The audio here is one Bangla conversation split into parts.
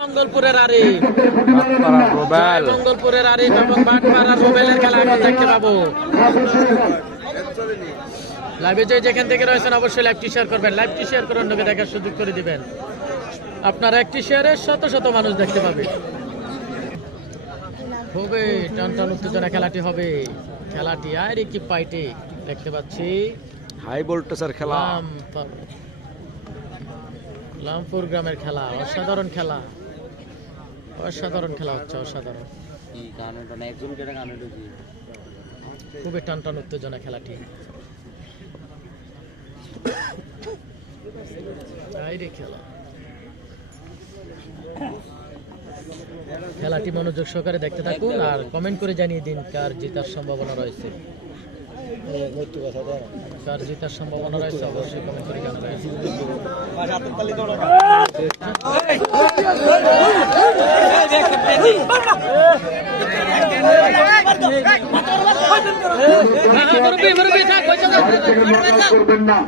মঙ্গলপুরের আরে। মঙ্গলপুরের আরে এবং বাটপাড়া রোবেলের খেলা এখন দেখতে পাবো। লাইভে যে যেখান থেকে রয়েছেন অবশ্যই লাইভটি শেয়ার করবেন। লাইভটি শেয়ার করে অন্যকে দেখার সুযোগ করে দিবেন। আপনার একটি শেয়ারে শত শত মানুষ দেখতে পাবে। হবে টান টান উত্তেজনা খেলাটি হবে। খেলাটি আর কি পাইটে দেখতে পাচ্ছি। হাই ভোল্টেজের খেলা। লাম- লামপুর গ্রামের খেলা অসাধারণ খেলা। অসাধারণ খেলা হচ্ছে অসাধারণ খুবই টান টান উত্তেজনা খেলাটি খেলা খেলাটি মনোযোগ সহকারে দেখতে থাকুন আর কমেন্ট করে জানিয়ে দিন কার জেতার সম্ভাবনা রয়েছে কার জেতার সম্ভাবনা রয়েছে অবশ্যই কমেন্ট করে জানাবেন করবেন না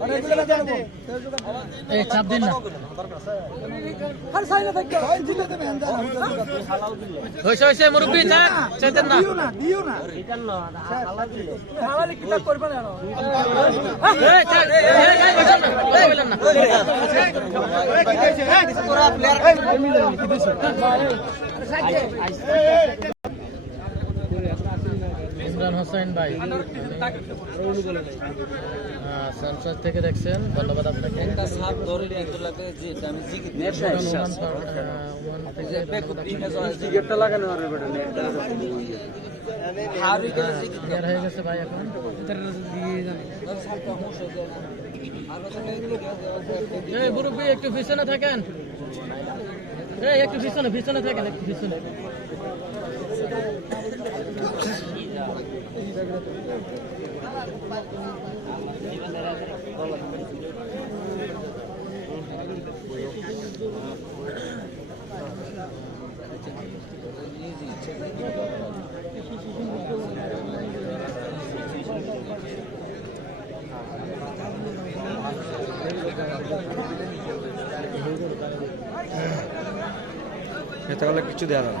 মুরব্বি মুরব্বি থাক বসে থাক করবেন না এই চাপ দিন না হয়েছে হয়েছে মুরব্বি থাক চাইতেন না এই, থাক, এই, এই, এই, বসেন না, এই, বললেন না। ইমরান হোসেন ভাই হ্যাঁ, সানসার থেকে দেখছেন ধন্যবাদ আপনাকে। ওমান পার- আহ, ওমান থেকে ধন্যবাদ আপনাকে। হয়ে গেছে ভাই এখন। একটু পিছনে থাকেন। এই একটু পিছনে পিছনে থাকেন একটু পিছনে। খেতে গেলে কিছু দেওয়া যাবে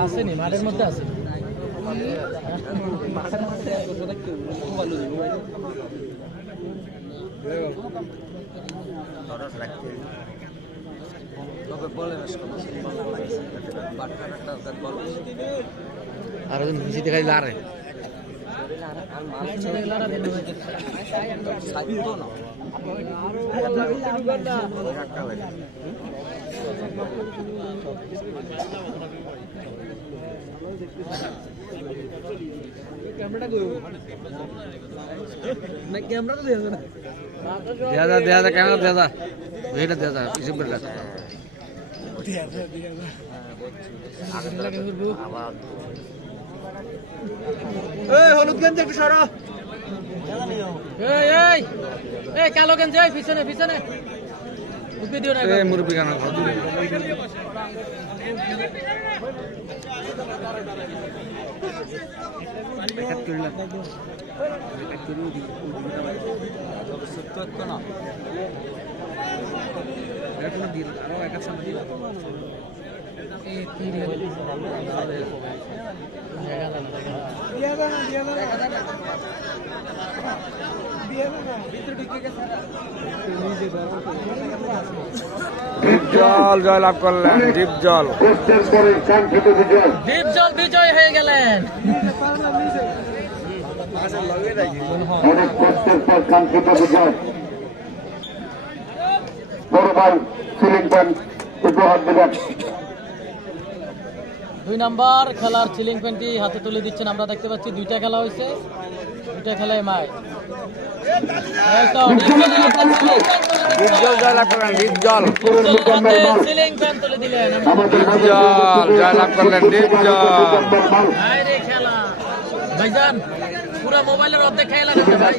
আসেনি মাঠের মধ্যে রাখতে আর ভিসি দেখাই লারে লাগে দেয়া যা দেয়া যা ক্যামেরা দেয়া যা। এটা দেয়া যা করে রাখ। আবার এই এই এই কালো গেঞ্জি পিছনে পিছনে। উঠে দিও না এ মুরব্বি কেন ডিপ জল জয় লাভ করলেন ডিপ জল। দীপ জল বিজয় হয়ে গেলেন। অনেক কষ্টের পর কাঙ্ক্ষিত বিজয় বড় ভাই সিলিং পান উপহার দেবেন দুই নাম্বার খেলার সিলিং ফ্যানটি হাতে তুলে দিচ্ছেন আমরা দেখতে পাচ্ছি দুইটা খেলা হয়েছে। দুইটা খেলায় ভাইজান পুরা মোবাইলের অর্ধেক খেলা ভাই।